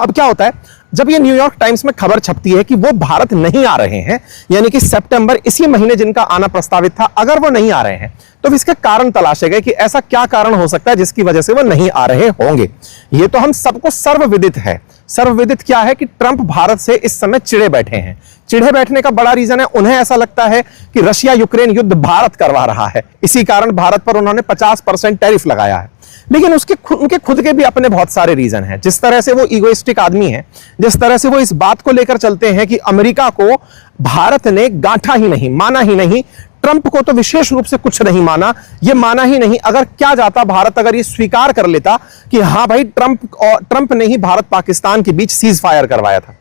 अब क्या होता है, जब ये न्यूयॉर्क टाइम्स में खबर छपती है कि वो भारत नहीं आ रहे हैं, यानी कि सितंबर इसी महीने जिनका आना प्रस्तावित था, अगर वो नहीं आ रहे हैं तो इसके कारण तलाशे गए कि ऐसा क्या कारण हो सकता है जिसकी वजह से वो नहीं आ रहे होंगे। ये तो हम सबको सर्वविदित है। सर्वविदित क्या है कि ट्रंप भारत से इस समय चिढ़े बैठे हैं। चिढ़े बैठने का बड़ा रीजन है, उन्हें ऐसा लगता है कि रशिया यूक्रेन युद्ध भारत करवा रहा है, इसी कारण भारत पर उन्होंने 50% टैरिफ लगाया है। लेकिन उनके खुद के भी अपने बहुत सारे रीजन हैं। जिस तरह से वो इगोइस्टिक आदमी है, जिस तरह से वो इस बात को लेकर चलते हैं कि अमेरिका को भारत ने गांठा ही नहीं, माना ही नहीं, ट्रंप को तो विशेष रूप से कुछ नहीं माना, ये माना ही नहीं। अगर क्या जाता भारत अगर ये स्वीकार कर लेता कि हां भाई ट्रंप ने ही भारत पाकिस्तान के बीच सीज फायर करवाया था।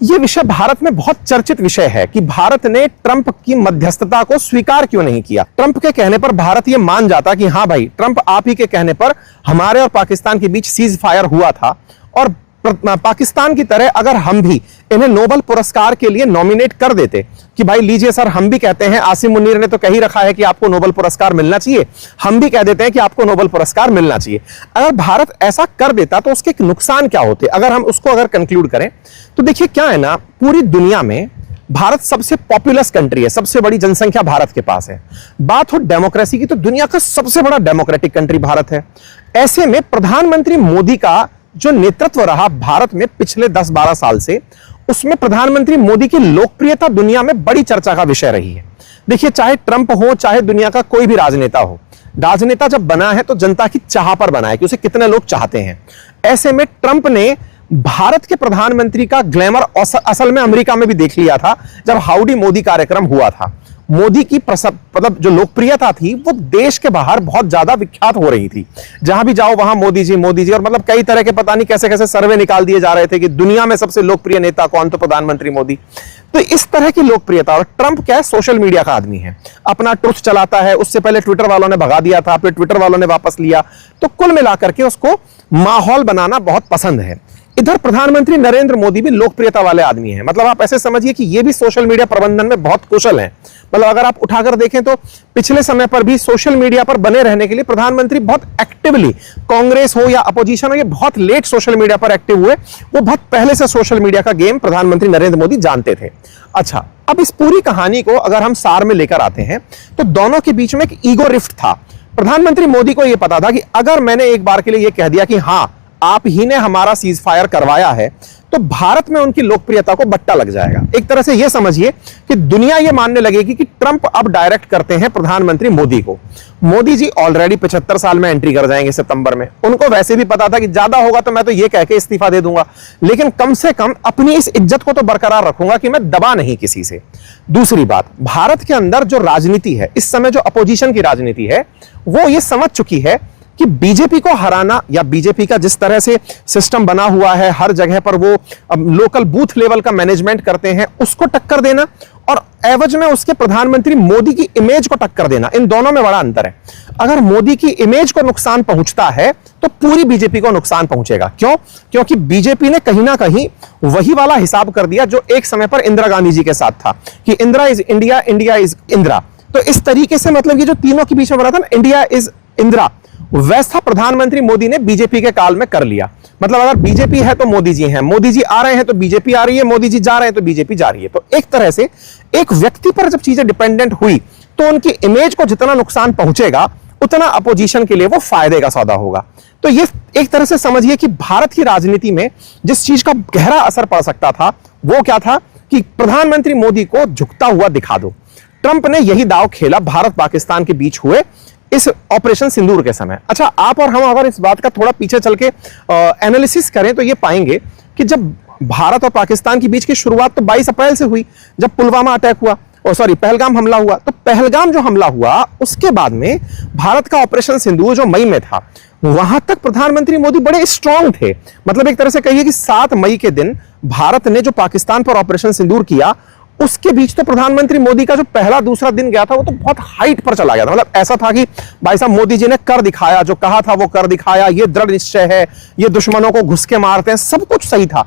यह विषय भारत में बहुत चर्चित विषय है कि भारत ने ट्रंप की मध्यस्थता को स्वीकार क्यों नहीं किया। ट्रंप के कहने पर भारत यह मान जाता कि हां भाई ट्रंप आप ही के कहने पर हमारे और पाकिस्तान के बीच सीज फायर हुआ था, और पाकिस्तान की तरह अगर हम भी इन्हें नोबेल पुरस्कार के लिए नॉमिनेट कर देते कि भाई लीजिए सर, हम भी कहते हैं, आसिम मुनीर ने तो कह ही रखा है कि आपको नोबेल पुरस्कार मिलना चाहिए, हम भी कह देते हैं कि आपको नोबेल पुरस्कार मिलना चाहिए। अगर भारत ऐसा कर देता तो उसके नुकसान क्या होते, अगर कंक्लूड करें तो देखिए क्या है ना, पूरी दुनिया में भारत सबसे पॉपुलस कंट्री है, सबसे बड़ी जनसंख्या भारत के पास है। बात हो डेमोक्रेसी की तो दुनिया का सबसे बड़ा डेमोक्रेटिक कंट्री भारत है। ऐसे में प्रधानमंत्री मोदी का जो नेतृत्व रहा भारत में पिछले 10-12 साल से, उसमें प्रधानमंत्री मोदी की लोकप्रियता दुनिया में बड़ी चर्चा का विषय रही है। देखिए, चाहे ट्रंप हो, चाहे दुनिया का कोई भी राजनेता हो, राजनेता जब बना है तो जनता की चाह पर बना है कि उसे कितने लोग चाहते हैं। ऐसे में ट्रंप ने भारत के प्रधानमंत्री का ग्लैमर असल में अमेरिका में भी देख लिया था जब हाउडी मोदी कार्यक्रम हुआ था। मोदी की मतलब जो लोकप्रियता थी वो देश के बाहर बहुत ज्यादा विख्यात हो रही थी। जहां भी जाओ वहां मोदी जी, और मतलब कई तरह के पता नहीं कैसे कैसे सर्वे निकाल दिए जा रहे थे कि दुनिया में सबसे लोकप्रिय नेता कौन, तो प्रधानमंत्री मोदी। तो इस तरह की लोकप्रियता। और ट्रंप क्या है, सोशल मीडिया का आदमी है, अपना ट्रुथ चलाता है। उससे पहले ट्विटर वालों ने भगा दिया था, फिर ट्विटर वालों ने वापस लिया। तो कुल मिलाकर के उसको माहौल बनाना बहुत पसंद है। इधर प्रधानमंत्री नरेंद्र मोदी भी लोकप्रियता वाले आदमी हैं। मतलब आप ऐसे समझिए कि ये भी सोशल मीडिया प्रबंधन में बहुत कुशल हैं। मतलब अगर आप उठाकर देखें तो पिछले समय पर भी सोशल मीडिया पर बने रहने के लिए प्रधानमंत्री बहुत एक्टिवली, कांग्रेस हो या अपोजिशन हो, ये बहुत लेट सोशल मीडिया पर एक्टिव हुए। वो बहुत पहले से सोशल मीडिया का गेम प्रधानमंत्री नरेंद्र मोदी जानते थे। अच्छा, अब इस पूरी कहानी को अगर हम सार में लेकर आते हैं तो दोनों के बीच में एक ईगो रिफ्ट था। प्रधानमंत्री मोदी को यह पता था कि अगर मैंने एक बार के लिए यह कह दिया कि हां आप ही ने हमारा सीज फायर करवाया है, तो भारत में उनकी लोकप्रियता को बट्टा लग जाएगा। एक तरह से यह समझिए कि दुनिया यह मानने लगेगी कि ट्रंप अब डायरेक्ट करते हैं प्रधानमंत्री मोदी को। मोदी जी ऑलरेडी 75 साल में एंट्री कर जाएंगे सितंबर में। उनको वैसे भी पता था कि ज्यादा होगा तो मैं तो यह कह के इस्तीफा दे दूंगा, लेकिन कम से कम अपनी इस इज्जत को तो बरकरार रखूंगा कि मैं दबा नहीं किसी से। दूसरी बात, भारत के अंदर जो राजनीति है इस समय, जो अपोजिशन की राजनीति है, वो ये समझ चुकी है कि बीजेपी को हराना, या बीजेपी का जिस तरह से सिस्टम बना हुआ है, हर जगह पर वो लोकल बूथ लेवल का मैनेजमेंट करते हैं, उसको टक्कर देना और एवज में उसके प्रधानमंत्री मोदी की इमेज को टक्कर देना, इन दोनों में बड़ा अंतर है। अगर मोदी की इमेज को नुकसान पहुंचता है तो पूरी बीजेपी को नुकसान पहुंचेगा। क्यों? क्योंकि बीजेपी ने कहीं ना कहीं वही वाला हिसाब कर दिया जो एक समय पर इंदिरा गांधी जी के साथ था कि Indira is India, India is Indira. तो इस तरीके से मतलब ये जो तीनों के बीच में बना था ना, इंडिया इज इंदिरा, वैसा प्रधानमंत्री मोदी ने बीजेपी के काल में कर लिया। मतलब अगर बीजेपी है तो मोदी जी हैं, मोदी जी आ रहे हैं तो बीजेपी आ रही है, मोदी जी जा रहे हैं तो बीजेपी जा रही है। तो एक तरह से एक व्यक्ति पर जब चीजें डिपेंडेंट हुई तो उनकी इमेज को जितना नुकसान पहुंचेगा उतना अपोजिशन के लिए वो फायदे का सौदा होगा। तो ये एक तरह से समझिए कि भारत की राजनीति में जिस चीज का गहरा असर पड़ सकता था वो क्या था कि प्रधानमंत्री मोदी को झुकता हुआ दिखा दो। ट्रंप ने यही दांव खेला भारत पाकिस्तान के बीच हुए इस ऑपरेशन सिंदूर के समय। अच्छा, आप और हम अगर इस बात का थोड़ा पीछे चल के एनालिसिस करें तो ये पाएंगे कि जब भारत और पाकिस्तान के बीच की शुरुआत तो 22 अप्रैल से हुई, जब पुलवामा अटैक हुआ, पहलगाम हमला हुआ। तो पहलगाम जो हमला हुआ उसके बाद में भारत का ऑपरेशन सिंदूर जो मई में था, वहां तक प्रधानमंत्री मोदी बड़े स्ट्रांग थे। मतलब एक तरह से कहिए कि 7 मई के दिन भारत ने जो पाकिस्तान पर ऑपरेशन सिंदूर किया, उसके बीच तो प्रधानमंत्री मोदी का जो पहला दूसरा दिन गया था वो तो बहुत हाइट पर चला गया था। मतलब ऐसा था कि भाई साहब मोदी जी ने कर दिखाया, जो कहा था वो कर दिखाया, ये दृढ़ निश्चय है, ये दुश्मनों को घुस के मारते हैं, सब कुछ सही था।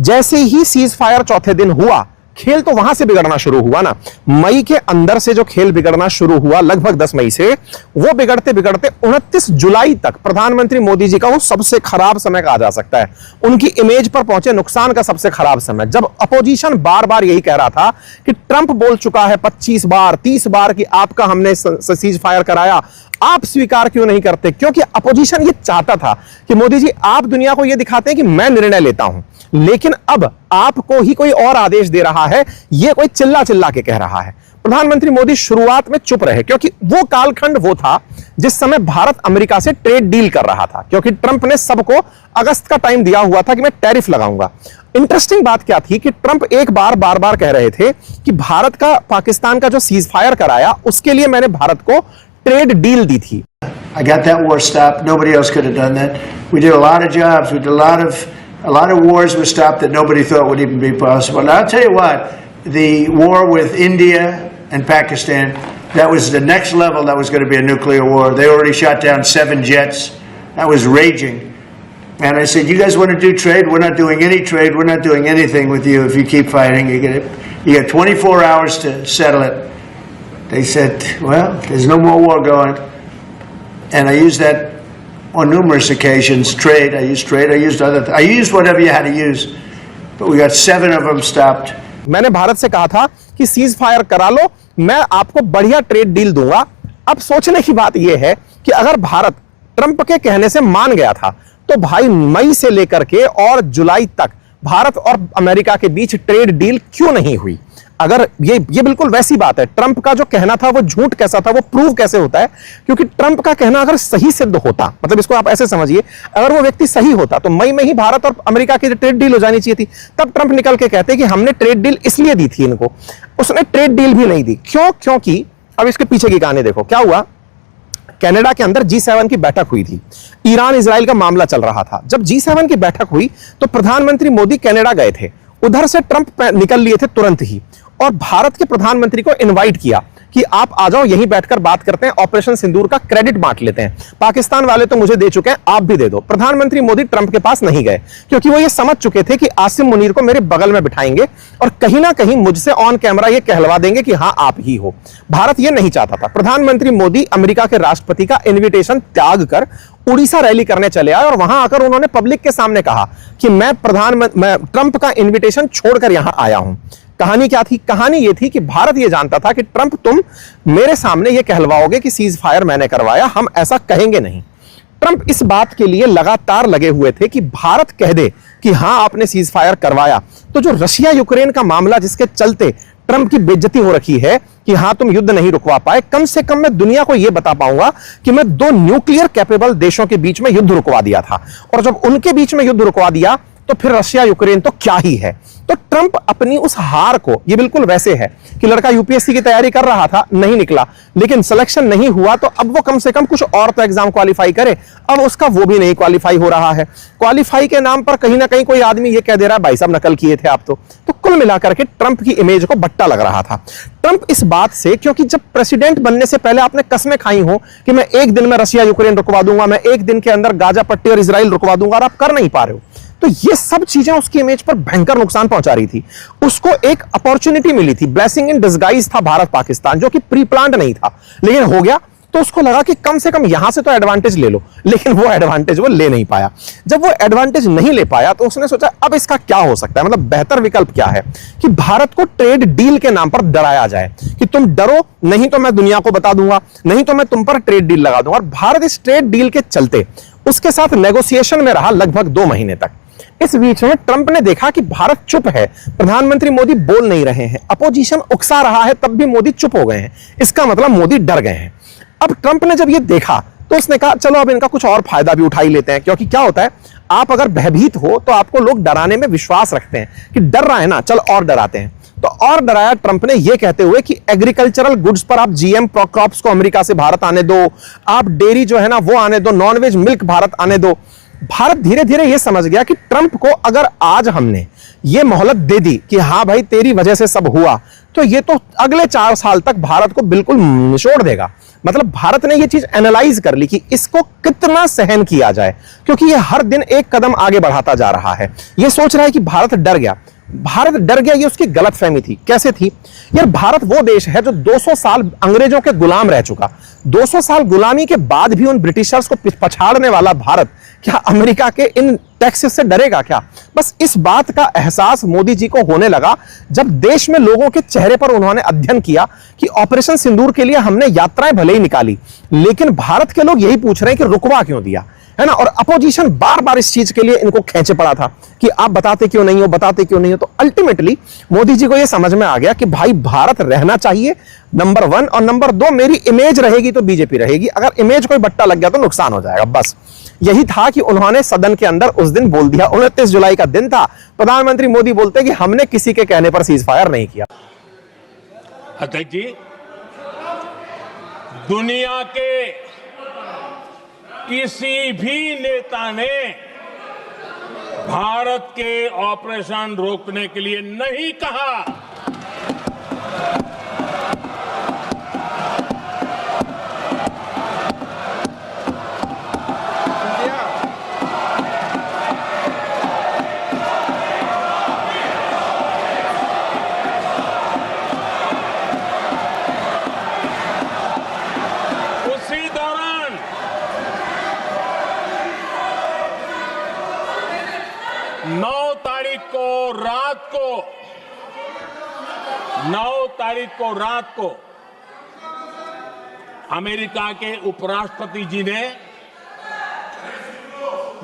जैसे ही सीज फायर चौथे दिन हुआ, खेल तो वहां से बिगड़ना शुरू हुआ ना। मई के अंदर से जो खेल बिगड़ना शुरू हुआ लगभग 10 मई से, वो बिगड़ते बिगड़ते 29 जुलाई तक प्रधानमंत्री मोदी जी का वो सबसे खराब समय कहा जा सकता है। उनकी इमेज पर पहुंचे नुकसान का सबसे खराब समय, जब अपोजिशन बार बार यही कह रहा था कि ट्रंप बोल चुका है 25 बार 30 बार कि आपका हमने सीज फायर कराया, आप स्वीकार क्यों नहीं करते? क्योंकि अपोजिशन ये चाहता था कि मोदी जी आप दुनिया को ये दिखाते हैं कि मैं निर्णय लेता हूं, लेकिन अब आपको ही कोई और आदेश दे रहा है, ये कोई चिल्ला चिल्ला के कह रहा है। प्रधानमंत्री मोदी शुरुआत में चुप रहे क्योंकि वो कालखंड वो था जिस समय भारत अमेरिका से ट्रेड डील कर रहा था, क्योंकि ट्रंप ने सबको अगस्त का टाइम दिया हुआ था कि मैं टैरिफ लगाऊंगा। इंटरेस्टिंग बात क्या थी कि ट्रंप एक बार बार कह रहे थे कि भारत का पाकिस्तान का जो सीज फायर कराया उसके लिए मैंने भारत को ट्रेड डील दी थी। I got that war stopped. Nobody else could have done that. We did a lot of jobs. We did a lot of wars were stopped that nobody thought would even be possible. And I'll tell you what, the war with India and Pakistan, that was the next level. That was going to be a nuclear war. They already shot down 7 jets. That was raging. And I said, you guys want to do trade? We're not doing any trade. We're not doing anything with you if you keep fighting. You got 24 hours to settle it. They said, well, there's no more war going. And I used that on numerous occasions. Trade, I used whatever you had to use. But we got 7 of them stopped. मैंने भारत से कहा था कि cease fire करा लो, मैं आपको बढ़िया trade deal दूंगा। अब सोचने की बात यह है कि अगर भारत ट्रंप के कहने से मान गया था तो भाई मई से लेकर के और जुलाई तक भारत और अमेरिका के बीच ट्रेड डील क्यों नहीं हुई? अगर ये बिल्कुल वैसी बात है, ट्रंप का जो कहना था वो झूठ कैसा था, वो प्रूव कैसे होता है? क्योंकि ट्रंप का कहना अगर सही सिद्ध होता, मतलब इसको आप ऐसे समझिए, अगर वो व्यक्ति सही होता तो मई में ही भारत और अमेरिका की ट्रेड डील हो जानी चाहिए थी। तब ट्रंप निकल के कहते कि हमने ट्रेड डील इसलिए दी थी इनको। उसने ट्रेड डील भी नहीं दी। क्यों? क्योंकि अब इसके पीछे की कहानी देखो क्या हुआ। कनाडा के अंदर G7 की बैठक हुई थी, ईरान इजराइल का मामला चल रहा था। जब G7 की बैठक हुई तो प्रधानमंत्री मोदी कनाडा गए थे, उधर से ट्रंप निकल लिए थे तुरंत ही, और भारत के प्रधानमंत्री को इनवाइट किया कि आप आ जाओ, यहीं बैठकर बात करते हैं, ऑपरेशन सिंदूर का क्रेडिट बांट लेते हैं, पाकिस्तान वाले तो मुझे दे चुके हैं, आप भी दे दो। प्रधानमंत्री मोदी ट्रंप के पास नहीं गए क्योंकि वो ये समझ चुके थे कि आसिम मुनीर को मेरे बगल में बिठाएंगे और कहीं ना कहीं मुझसे ऑन कैमरा ये कहलवा देंगे कि हाँ आप ही हो। भारत ये नहीं चाहता था। प्रधानमंत्री मोदी अमेरिका के राष्ट्रपति का इन्विटेशन त्याग कर उड़ीसा रैली करने चले आए और वहां आकर उन्होंने पब्लिक के सामने कहा कि मैं ट्रंप का इन्विटेशन छोड़कर यहां आया हूं। कहानी क्या थी? कहानी यह थी कि भारत यह जानता था कि ट्रंप तुम मेरे सामने यह कहलवाओगे कि सीज फायर मैंने करवाया, हम ऐसा कहेंगे नहीं। ट्रंप इस बात के लिए लगातार लगे हुए थे कि भारत कह दे कि हां आपने सीज फायर करवाया तो जो रशिया यूक्रेन का मामला जिसके चलते ट्रंप की बेइज्जती हो रखी है कि हां तुम युद्ध नहीं रुकवा पाए, कम से कम मैं दुनिया को यह बता पाऊंगा कि मैं 2 न्यूक्लियर कैपेबल देशों के बीच में युद्ध रुकवा दिया था, और जब उनके बीच में युद्ध रुकवा दिया तो फिर रशिया यूक्रेन तो क्या ही है। तो ट्रंप अपनी उस हार को, ये बिल्कुल वैसे है कि लड़का यूपीएससी की तैयारी कर रहा था, नहीं निकला, लेकिन सिलेक्शन नहीं हुआ तो अब वो कम से कम कुछ और तो एग्जाम क्वालिफाई करे। अब उसका वो भी नहीं क्वालिफाई हो रहा है। क्वालिफाई के नाम पर कहीं ना कहीं कोई आदमी ये कह दे रहा है भाई साहब नकल किए थे आप तो कुल मिलाकर के ट्रंप की इमेज को बट्टा लग रहा था। ट्रंप इस बात से, क्योंकि जब प्रेसिडेंट बनने से पहले आपने कस्में खाई हो कि मैं एक दिन में रशिया यूक्रेन रुकवा दूंगा, मैं एक दिन के अंदर गाजा पट्टी और इजराइल रुकवा दूंगा, और आप कर नहीं पा रहे हो, तो ये सब चीजें उसकी इमेज पर भयंकर नुकसान पहुंचा रही थी। उसको एक अपॉर्चुनिटी मिली थी, ब्लेसिंग इन डिस्गाइज था भारत पाकिस्तान, जो कि प्री प्लान्ड नहीं था, लेकिन हो गया। तो उसको लगा कि कम से कम यहां से तो एडवांटेज ले लो, लेकिन वो एडवांटेज वो ले नहीं पाया। जब वो एडवांटेज नहीं ले पाया तो उसने सोचा अब इसका क्या हो सकता है, मतलब बेहतर विकल्प क्या है कि भारत को ट्रेड डील के नाम पर डराया जाए कि तुम डरो नहीं तो मैं दुनिया को बता दूंगा, नहीं तो मैं तुम पर ट्रेड डील लगा दूंगा। और भारत इस ट्रेड डील के चलते उसके साथ नेगोशिएशन में रहा लगभग 2 महीने तक। इस बीच में ट्रंप ने देखा कि भारत चुप है, प्रधानमंत्री मोदी बोल नहीं रहे हैं, अपोजिशन उकसा रहा है, तब भी मोदी चुप हो गए हैं, इसका मतलब मोदी डर गए हैं। अब ट्रंप ने जब ये देखा तो उसने कहा चलो अब इनका कुछ और फायदा भी उठा ही लेते हैं, क्योंकि क्या होता है, आप अगर भयभीत हो तो आपको लोग डराने में विश्वास रखते हैं कि डर रहा है ना, चल और डराते हैं। तो और डराया ट्रंप ने ये कहते हुए कि एग्रीकल्चरल गुड्स पर आप जीएम क्रॉप्स को अमेरिका से भारत आने दो, आप डेयरी जो है ना वो आने दो, नॉनवेज मिल्क भारत आने दो। भारत धीरे धीरे यह समझ गया कि ट्रंप को अगर आज हमने ये मोहलत दे दी कि हां भाई तेरी वजह से सब हुआ, तो ये तो अगले 4 साल तक भारत को बिल्कुल निचोड़ देगा। मतलब भारत ने ये चीज एनालाइज कर ली कि इसको कितना सहन किया जाए, क्योंकि ये हर दिन एक कदम आगे बढ़ाता जा रहा है। ये सोच रहा है कि भारत डर गया, भारत डर गया, ये उसकी गलतफहमी थी। कैसे थी यार? भारत वो देश है जो 200 साल अंग्रेजों के गुलाम रह चुका। 200 साल गुलामी के बाद भी उन ब्रिटिशर्स को पछाड़ने वाला भारत क्या अमेरिका के इन टैक्सेस से डरेगा क्या? बस इस बात का एहसास मोदी जी को होने लगा जब देश में लोगों के चेहरे पर उन्होंने अध्ययन किया कि ऑपरेशन सिंदूर के लिए हमने यात्राएं भले ही निकाली, लेकिन भारत के लोग यही पूछ रहे हैं कि रुकवा क्यों दिया, है ना। और अपोजिशन बार बार इस चीज के लिए इनको खींचे पड़ा था कि आप बताते क्यों नहीं हो, बताते क्यों नहीं हो। तो अल्टीमेटली मोदी जी को यह समझ में आ गया कि भाई भारत रहना चाहिए, नंबर 1, और नंबर 2 मेरी इमेज रहेगी तो बीजेपी रहेगी। अगर इमेज कोई बट्टा लग गया तो नुकसान हो जाएगा। बस यही था कि उन्होंने सदन के अंदर उस दिन बोल दिया। 29 जुलाई का दिन था, प्रधानमंत्री मोदी बोलते कि हमने किसी के कहने पर सीज फायर नहीं किया। अध्यक्ष जी, दुनिया के किसी भी नेता ने भारत के ऑपरेशन रोकने के लिए नहीं कहा। उसी दौरान 9 तारीख को रात को अमेरिका के उपराष्ट्रपति जी ने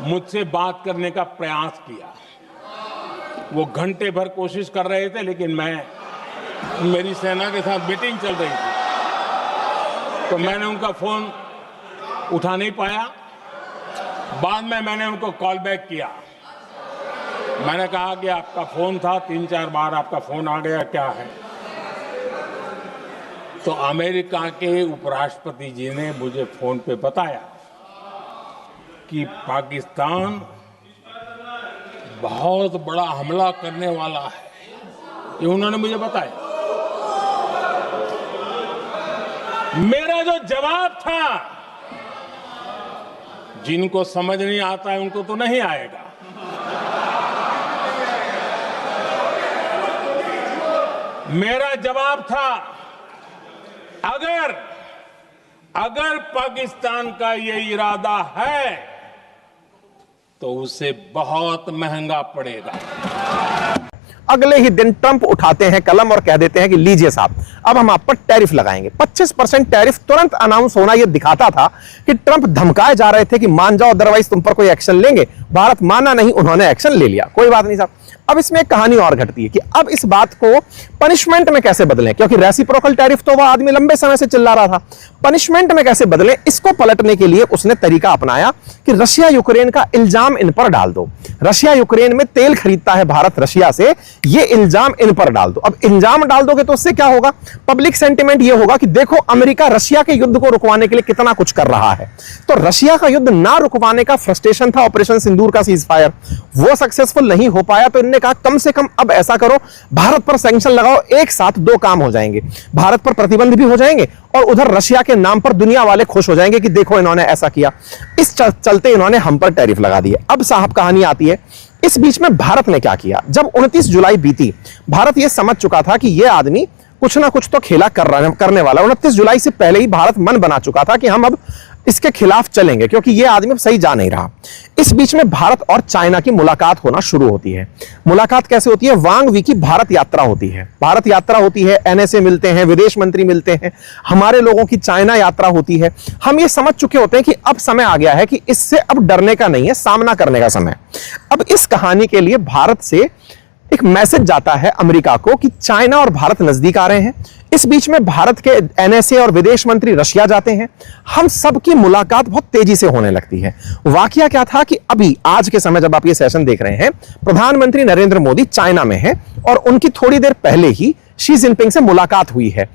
मुझसे बात करने का प्रयास किया। वो घंटे भर कोशिश कर रहे थे, लेकिन मेरी सेना के साथ मीटिंग चल रही थी, तो मैंने उनका फोन उठा नहीं पाया। बाद में मैंने उनको कॉल बैक किया। मैंने कहा कि आपका फोन था, 3-4 बार आपका फोन आ गया, क्या है? तो अमेरिका के उपराष्ट्रपति जी ने मुझे फोन पे बताया कि पाकिस्तान बहुत बड़ा हमला करने वाला है, ये उन्होंने मुझे बताया। मेरा जो जवाब था, जिनको समझ नहीं आता है उनको तो नहीं आएगा, मेरा जवाब था अगर पाकिस्तान का ये इरादा है तो उसे बहुत महंगा पड़ेगा। अगले ही दिन ट्रंप उठाते हैं कलम और कह देते हैं कि लीजिए साहब, अब हम आप पर टैरिफ लगाएंगे। 25% टैरिफ तुरंत अनाउंस होना यह दिखाता था कि ट्रंप धमकाए जा रहे थे कि मान जाओ, अदरवाइज तुम पर कोई एक्शन लेंगे। भारत माना नहीं, उन्होंने एक्शन ले लिया। कोई बात नहीं साहब। अब इसमें एक कहानी और घटती है कि अब इस बात को पनिशमेंट में कैसे बदलें, क्योंकि रेसिप्रोकल टैरिफ तो वह आदमी लंबे समय से चिल्ला रहा था। पनिशमेंट में कैसे बदलें, इसको पलटने के लिए उसने तरीका अपनाया कि रशिया यूक्रेन का इल्जाम इन पर डाल दो। रशिया यूक्रेन में तेल खरीदता है भारत रशिया से, ये इल्जाम इन पर डाल दो। अब इल्जाम डाल दोगे तो उससे क्या होगा? पब्लिक सेंटिमेंट ये होगा कि देखो अमेरिका रशिया के युद्ध को रुकवाने के लिए कितना कुछ कर रहा है। तो रशिया का युद्ध ना रुकवाने का फ्रस्ट्रेशन था ऑपरेशन सिंदूर का सीज फायर, वो सक्सेसफुल नहीं हो पाया। तो इन्होंने कहा कम से कम अब ऐसा करो, भारत पर सैंक्शन लगाओ, एक साथ 2 काम हो जाएंगे। भारत पर प्रतिबंध भी हो जाएंगे और उधर रशिया के नाम पर दुनिया वाले खुश हो जाएंगे कि देखो इन्होंने ऐसा किया। इस चलते इन्होंने हम पर टैरिफ लगा दिए। अब साहब कहानी आती है, इस बीच में भारत ने क्या किया? जब 29 जुलाई बीती, भारत यह समझ चुका था कि यह आदमी कुछ ना कुछ तो खेला करने वाला। 29 जुलाई से पहले ही भारत मन बना चुका था कि हम अब इसके खिलाफ चलेंगे, क्योंकि यह आदमी सही जा नहीं रहा। इस बीच में भारत और चाइना की मुलाकात होना शुरू होती है। मुलाकात कैसे होती है? वांग वी की भारत यात्रा होती है। भारत यात्रा होती है, एनएसए मिलते हैं, विदेश मंत्री मिलते हैं, हमारे लोगों की चाइना यात्रा होती है। हम ये समझ चुके होते हैं कि अब समय आ गया है कि इससे अब डरने का नहीं है, सामना करने का समय। अब इस कहानी के लिए भारत से एक मैसेज जाता है अमेरिका को कि चाइना और भारत नजदीक आ रहे हैं। इस बीच में भारत के एनएसए और विदेश मंत्री रशिया जाते हैं। हम सबकी मुलाकात बहुत तेजी से होने लगती है। वाकया क्या था कि अभी आज के समय जब आप ये सेशन देख रहे हैं, प्रधानमंत्री नरेंद्र मोदी चाइना में हैं और उनकी थोड़ी देर पहले ही शी जिनपिंग से मुलाकात हुई है।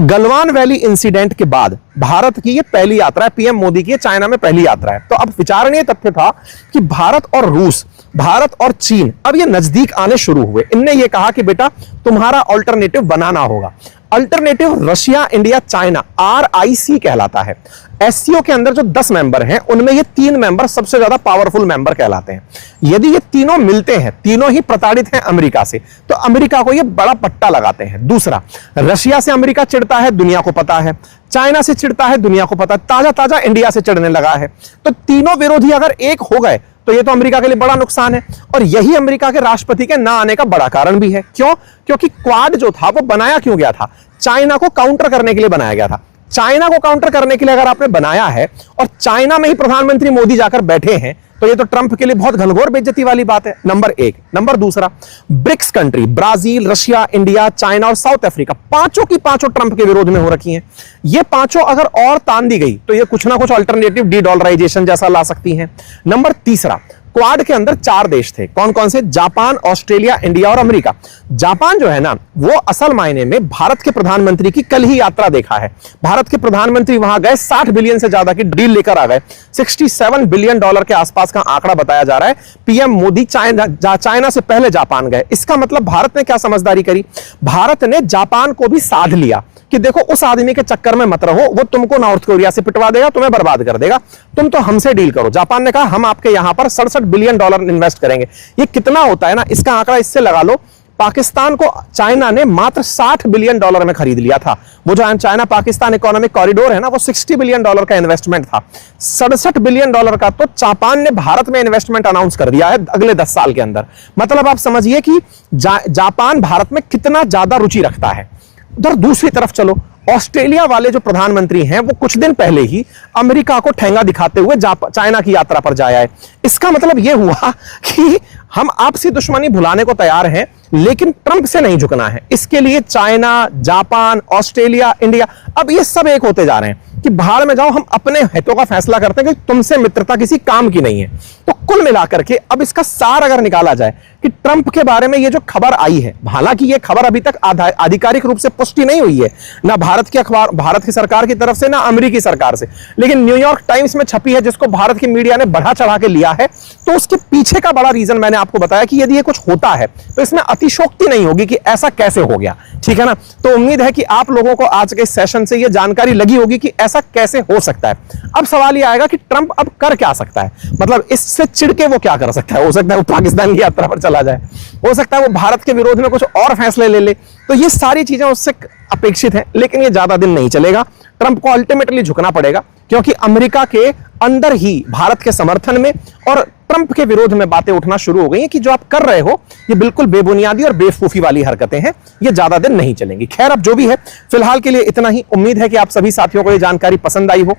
गलवान वैली इंसिडेंट के बाद भारत की ये पहली यात्रा है, पीएम मोदी की चाइना में पहली यात्रा है। तो अब विचारणीय तथ्य था कि भारत और रूस, भारत और चीन अब ये नजदीक आने शुरू हुए। इनने ये कहा कि बेटा तुम्हारा अल्टरनेटिव बनाना होगा। Alternative Russia, India, China, RIC कहलाता है। एससीओ के अंदर जो 10 मेंबर हैं उनमें ये 3 मेंबर सबसे ज्यादा पावरफुल मेंबर कहलाते हैं। यदि ये तीनों मिलते हैं, तीनों ही प्रताड़ित हैं अमेरिका से, तो अमेरिका को ये बड़ा पट्टा लगाते हैं। दूसरा, रशिया से अमेरिका चिढ़ता है, दुनिया को पता है। चाइना से चिढ़ता है, दुनिया को पता है। ताजा ताजा इंडिया से चिढ़ने लगा है। तो तीनों विरोधी अगर एक हो गए तो ये तो अमेरिका के लिए बड़ा नुकसान है, और यही अमेरिका के राष्ट्रपति के ना आने का बड़ा कारण भी है। क्यों? क्योंकि क्वाड जो था वो बनाया क्यों गया था? चाइना को काउंटर करने के लिए बनाया गया था। चाइना को काउंटर करने के लिए अगर आपने बनाया है और चाइना में ही प्रधानमंत्री मोदी जाकर बैठे हैं, तो ये तो ट्रंप के लिए बहुत घनघोर बेइज्जती वाली बात है, नंबर 1। नंबर दूसरा, BRICS country Brazil, Russia, India, China और साउथ अफ्रीका, पांचों की पांचों ट्रंप के विरोध में हो रखी हैं। ये पांचों अगर और तान दी गई तो ये कुछ ना कुछ अल्टरनेटिव डी-डॉलराइजेशन जैसा ला सकती हैं। नंबर तीसरा, क्वाड के अंदर 4 देश थे। कौन कौन से? जापान, ऑस्ट्रेलिया, इंडिया और अमेरिका। जापान जो है ना, वो असल मायने में भारत के प्रधानमंत्री की कल ही यात्रा देखा है। भारत के प्रधानमंत्री वहां गए, 60 बिलियन से ज्यादा की डील लेकर आ गए। $67 बिलियन के आसपास का आंकड़ा बताया जा रहा है। पीएम मोदी चाइना से पहले जापान गए। इसका मतलब भारत ने क्या समझदारी करी? भारत ने जापान को भी साध लिया कि देखो उस आदमी के चक्कर में मत रहो, वो तुमको नॉर्थ कोरिया से पिटवा देगा, तुम्हें बर्बाद कर देगा, तुम तो हमसे डील करो। जापान ने कहा हम आपके यहां पर $67 बिलियन इन्वेस्ट करेंगे। ये कितना होता है ना, इसका आंकड़ा इससे लगा लो, पाकिस्तान को चाइना ने मात्र $60 बिलियन में खरीद लिया था। वो जो चाइना पाकिस्तान इकोनॉमिक कॉरिडोर है ना, वो $60 बिलियन का इन्वेस्टमेंट था। $67 बिलियन का तो जापान ने भारत में इन्वेस्टमेंट अनाउंस कर दिया है अगले 10 साल के अंदर। मतलब आप समझिए कि जापान भारत में कितना ज्यादा रुचि रखता है। उधर दूसरी तरफ चलो, ऑस्ट्रेलिया वाले जो प्रधानमंत्री हैं वो कुछ दिन पहले ही अमेरिका को ठेंगा दिखाते हुए चाइना की यात्रा पर जाया है। इसका मतलब यह हुआ कि हम आपसी दुश्मनी भुलाने को तैयार हैं, लेकिन ट्रंप से नहीं झुकना है। इसके लिए चाइना, जापान, ऑस्ट्रेलिया, इंडिया, अब ये सब एक होते जा रहे हैं कि भाड़ में जाओ, हम अपने हितों का फैसला करते हैं कि तुमसे मित्रता किसी काम की नहीं है। तो कुल मिलाकर के अब इसका सार अगर निकाला जाए कि ट्रंप के बारे में ये जो खबर आई है, हालांकि ये खबर अभी तक आधिकारिक रूप से पुष्टि नहीं हुई है, ना भारत की अखबार, भारत की सरकार की तरफ से, ना अमेरिकी सरकार से, लेकिन न्यूयॉर्क टाइम्स में छपी है, जिसको भारत की मीडिया ने बढ़ा चढ़ा के लिया है। तो उसके पीछे का बड़ा रीजन मैंने आपको बताया कि यदि ये कुछ होता है तो इसमें अतिशोक्ति नहीं होगी कि ऐसा कैसे हो गया, ठीक है ना। तो उम्मीद है कि आप लोगों को आज के सेशन से ये जानकारी लगी होगी कि ऐसा कैसे हो सकता है। अब सवाल ये आएगा कि ट्रंप अब कर क्या सकता है, मतलब इससे चिढ़ के वो क्या कर सकता है। हो सकता है वो पाकिस्तान की यात्रा पर चला जाए, हो सकता है वो भारत के विरोध में कुछ और फैसले ले ले। तो ये सारी चीजें उससे अपेक्षित हैं, लेकिन ये ज्यादा दिन नहीं चलेगा। ट्रंप को अल्टीमेटली झुकना पड़ेगा, क्योंकि अमेरिका के अंदर ही भारत के समर्थन में और ट्रंप के विरोध में बातें उठना शुरू हो गई हैं कि जो आप कर रहे हो ये बिल्कुल बेबुनियादी और बेवकूफी वाली हरकतें हैं, ये ज्यादा दिन नहीं चलेंगी। खैर, अब जो भी है फिलहाल के लिए इतना ही। उम्मीद है कि आप सभी साथियों को ये जानकारी पसंद आई हो।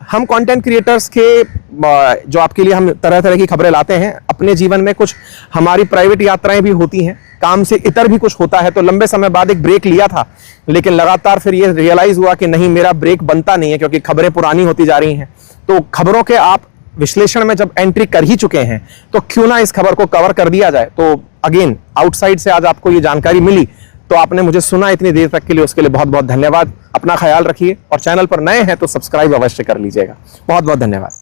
हम कंटेंट क्रिएटर्स के जो आपके लिए हम तरह तरह की खबरें लाते हैं, अपने जीवन में कुछ हमारी प्राइवेट यात्राएं भी होती हैं, काम से इतर भी कुछ होता है। तो लंबे समय बाद एक ब्रेक लिया था, लेकिन लगातार फिर ये रियलाइज हुआ कि नहीं, मेरा ब्रेक बनता नहीं है, क्योंकि खबरें पुरानी होती जा रही हैं। तो खबरों के आप विश्लेषण में जब एंट्री कर ही चुके हैं, तो क्यों ना इस खबर को कवर कर दिया जाए। तो अगेन आउटसाइड से आज आपको ये जानकारी मिली, तो आपने मुझे सुना इतनी देर तक के लिए, उसके लिए बहुत बहुत धन्यवाद। अपना ख्याल रखिए, और चैनल पर नए हैं तो सब्सक्राइब अवश्य कर लीजिएगा। बहुत बहुत धन्यवाद।